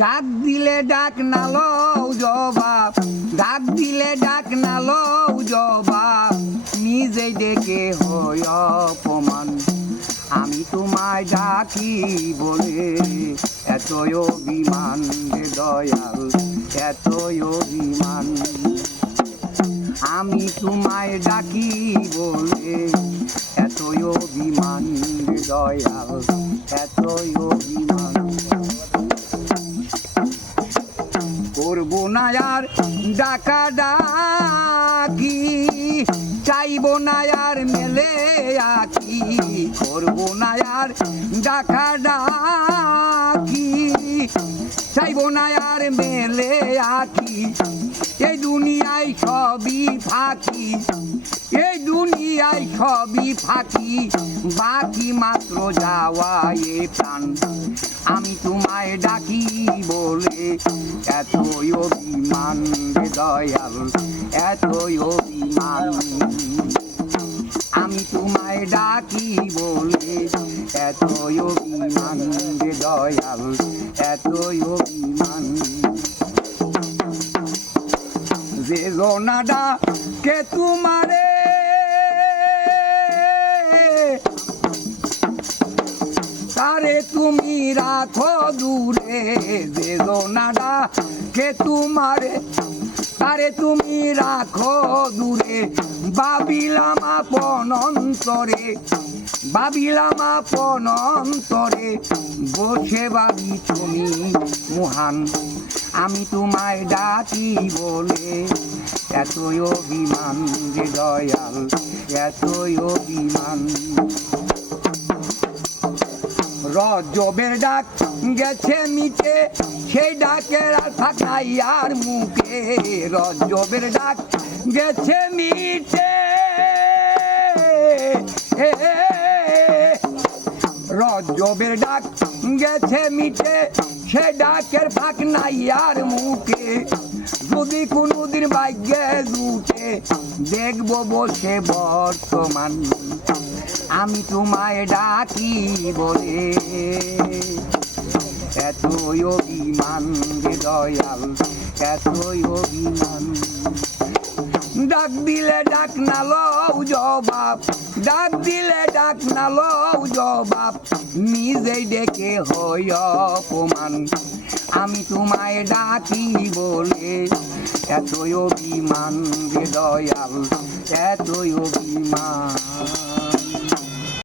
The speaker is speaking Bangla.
ডাক দিলে ডাক না লও জবাব, ডাক দিলে ডাক না লও জবাব, নিজে ডেকে হয় অপমান। আমি তোমায় ডাকি বলে এতই অভিমান রে দয়াল, এতই অভিমান। আমি তোমায় ডাকি বলে এতই অভিমান রে দয়াল, এতই অভিমান। করবো না আর ডাকা ডাকি, চাইবো না আর মেলে আঁকি, করবো না আর ডাকা ডাকি, চাইবো না আর মেলে আঁকি। এই দুনিয়ায় সবই ফাঁকি, এই দুনিয়ায় সবই ফাঁকি, বাকি মাত্র যাওয়া এ প্রাণ। আমি তোমায় ডাকি বলে এতই অভিমান রে দয়াল, এতই অভিমান। আমি তোমায় ডাকি বলে এতই অভিমান রে দয়াল, এতই অভিমান। যে জনা ডাকে তোমারে তারে তুমি রাখো দূরে, যে জনা ডাকে তোমারে তারে তুমি রাখো দূরে। ভাবিলাম আপন অন্তরে, ভাবিলাম আপন অন্তরে, বসে ভাবি তুমি মহান। আমি তোমায় ডাকি বলে এতই অভিমান রে দয়াল, এতই অভিমান। রজবের ডাক গেছে মিটে, সেই ডাকের আর ফাঁক নাই আর মুখে। রজবের ডাক গেছে মিটে, রজবের ডাক গেছে মিটে, সে ডাকের ফাঁক নাই আর মুখে। যদি কোনোদিন ভাগ্যে জুটে দেখবো বসে বর্তমান, আমি তোমায় ডাকি বলে এতই অভিমান রে দয়াল, এতই অভিমান। ডাক দিলে ডাক না লও জবাব, ডাক দিলে ডাক না লও জবাব, নিজেই ডেকে হয় অপমান। আমি তোমায় ডাকি বলে এতই অভিমান রে দয়াল, এতই অভিমান।